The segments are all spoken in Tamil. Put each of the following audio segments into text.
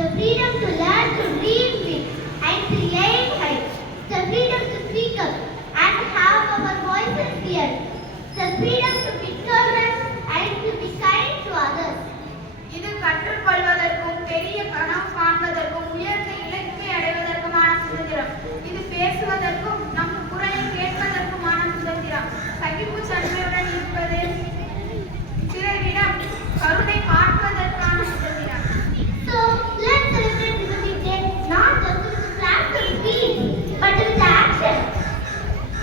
the freedom to learn to dream big and to aim high, the freedom to speak up and have our voices heard, the freedom to be tolerant and to be kind to others. இது கற்றுக்கொள்வதற்கும் பெரிய கனவு காண்பதற்கும் உயர்ந்த இலக்கை அடைவதற்குமான சுதந்திரம். இது பேசுவதற்கும் நம் குரலை கேட்பதற்குமான சுதந்திரம். சகிப்புத்தன்மையுடன் இருப்பது, பிறரிடம் கருணை காட்டுவதற்கான சுதந்திரம். So let's celebrate Republic Day not just with flags and speech, but with action.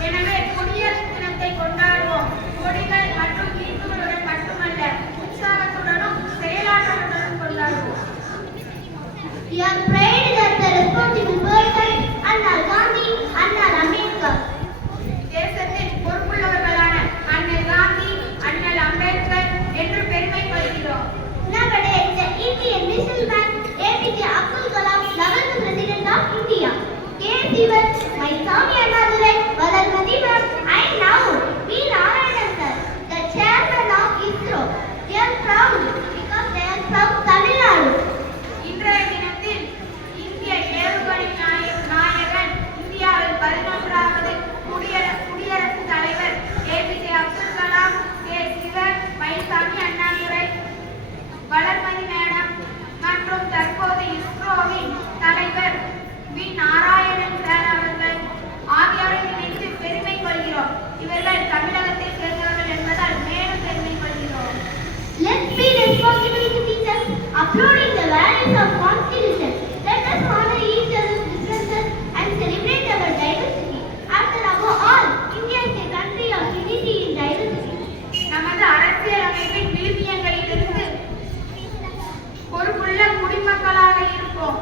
எனவே குடியரசு தினத்தை கொண்டாடுவோம். கொடிகள் மற்றும் வீட்டுகளுடன் மட்டுமல்ல, உற்சாகத்துடனும் செயலாற்றலுடனும் கொண்டாடுவோம். We are prayed that the responsible person, Anna Gandhi, Anna Ambedkar. தேசத்தின் பொறுப்புள்ளவர்களான அண்ணல் காந்தி, அண்ணல் அம்பேத்கர் என்று பெருமை கொள்கிறோம். Nowadays, the Indian missile man APJ Abdul Kalam, 11th President of India. K. Sivan, Maisami Annadurai, Valarmati ma'am, and now V. Narayanan sir, the chairman of ISRO. They are proud because they are from Tamil Nadu. இன்றைய தினத்தில் இந்திய ஏவுகணை நாயகன், இந்தியாவில் 11வது குடியரசுத் தலைவர் ஏபிஜே அப்துல் கலாம், கே. சிவன், மைசாமி அண்ணாதுரை, வளர்மதி மேடம் மற்றும் தற்போது இஸ்ரோவின் தலைவர் வி. நாராயணன் சார் அவர்கள் ஆகியோரை நினைத்து பெருமை கொள்கிறோம். இவர்கள் தமிழகத்தை சேர்ந்தவர்கள் என்பதால் மேலும் பெருமை கொள்கிறோம். Let's be responsible citizens, upholding the values of Constitution. Let us honor each other's differences and celebrate our diversity. After all, India is a country of unity in diversity. நமது அரசியல் அமைப்பின் விழுமியங்களிலிருந்து பொறுப்புள்ள குடிமக்களாக இருப்போம்.